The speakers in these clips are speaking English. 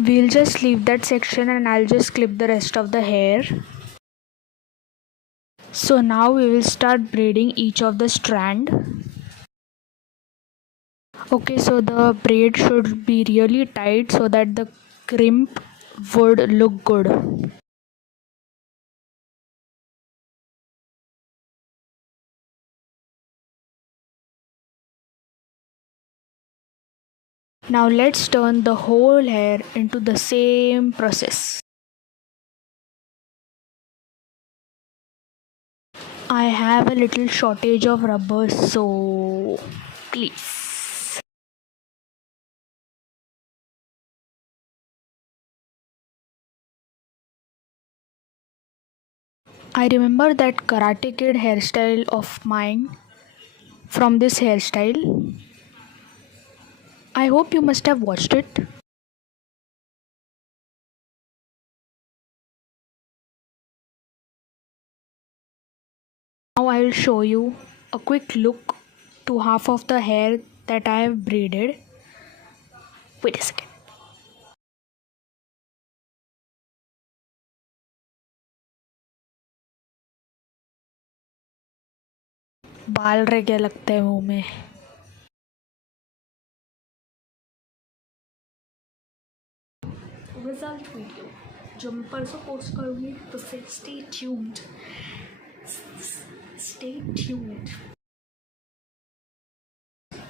We'll just leave that section and I'll just clip the rest of the hair. So now we will start braiding each of the strand. Okay, so the braid should be really tight so that the crimp would look good. Now let's turn the whole hair into the same process. I have a little shortage of rubber, so please. I remember that Karate Kid hairstyle of mine from this hairstyle. I hope you must have watched it. Now I will show you a quick look to half of the hair that I have braided. Wait a second. बाल रह गया लगता है मुंह में. Result video जो मैं परसों पोस्ट करूँगी, तो फिर stay tuned. Stay tuned.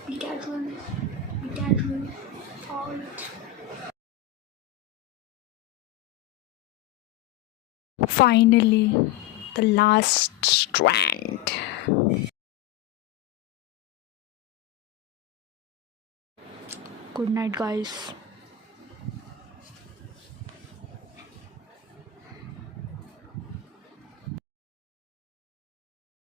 Be casual. Be casual. Alright. Finally, the last strand. Good night, guys.